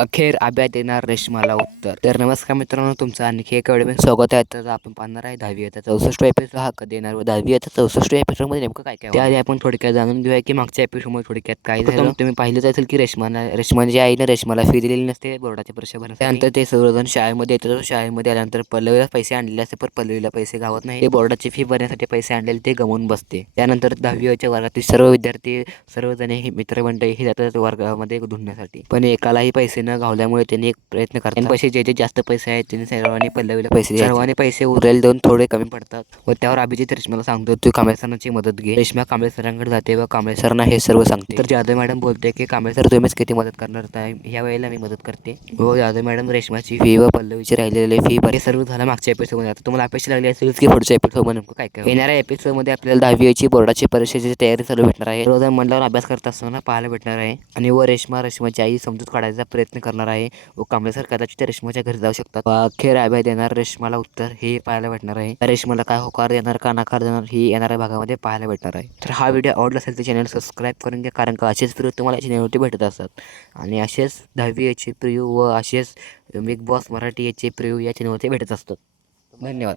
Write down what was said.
अखेर अभ्या देणार रेशमाला उत्तर. तर नमस्कार मित्रांनो, तुमचं आणखी एका व्हिडिओमध्ये स्वागत आहे. तर आपण पाहणार आहे 10वी इयत्ता 64 एपिसोड हा कधी येणार व 10वी इयत्ता 64 एपिसोडमध्ये नेमकं काय काय त्याआधी आपण थोडक्यात जाणून घेऊया की मागच्या एपिसोडमध्ये थोडक्यात काय झालं. तुम्ही पाहिलंच असेल की रेशमाची आईने रेशमाला फी दिलेली नसते बोर्डाच्या परीक्षा भरण्यासाठी. त्यानंतर ते सर्वजण शाळेमध्ये येतात. शाळेमध्ये आल्यानंतर पल्लवीला पैसे आणलेले असते, पण पल्लवीला पैसे गावत नाही. ते बोर्डाची फी भरण्यासाठी पैसे आणलेले ते गमवून बसते. त्यानंतर 10वीच्या वर्गातील सर्व विद्यार्थी सर्वजण हे मित्रमंडळी हे जातात वर्गामध्ये धुण्यासाठी, पण एकालाही पैसे न घावल्यामुळे त्यांनी एक प्रयत्न करतात. पैसे जे जास्त पैसे आहेत त्यांनी सर्वांनी पल्लवीला पैसे द्यायचे. सर्वांनी पैसे उरलेले देऊन थोडे कमी पडतात व त्यावर अभिजित रेशमाला सांगतो तू कांबळे सरांची मदत घे. रेशमा कांबळे सरांकडे जाते व कांबळे सरांना हे सर्व सांगते. तर जाधव मॅडम बोलते की कांबळे सर तुम्हीच किती मदत करणार आहे, ह्या वेळेला मी मदत करते. व जाधव मॅडम रेशमाची फी व पल्लवीची राहिलेली फी बरे सर्व झालं मागच्या एपिसोडमध्ये. आता तुम्हाला अपेक्षा लागली असेल की पुढच्या एपिसोडमध्ये नेमकं काय काय येणाऱ्या एपिसोडमध्ये आपल्याला 10वीची बोर्डाची परीक्षेची तयारी चालू भेटणार आहे. रोज मंडळावर अभ्यास करत असताना पाहायला भेटणार आहे. आणि व रेशमाची आई समजूत काढायचा प्रयत्न करणार आहे व कांबळे सर कदाचित रेशमाच्या घरी जाऊ शकतात. अखेर अभय देणार रेशमाला उत्तर हे पाहायला भेटणार आहे. रेशमाला काय होकार देणार का नकार देणार ही येणाऱ्या भागामध्ये पाहायला भेटणार आहे. तर हा व्हिडिओ आवडला असेल तर चॅनल सबस्क्राईब करून घ्या, कारण का असेच व्हिडिओ तुम्हाला चॅनलवरती भेटत असतात. आणि असेच 10वी याचे प्रिव्ह्यू व असेच बिग बॉस मराठी याचे प्रिव्ह्यू या चॅनलवरती भेटत असतात. धन्यवाद.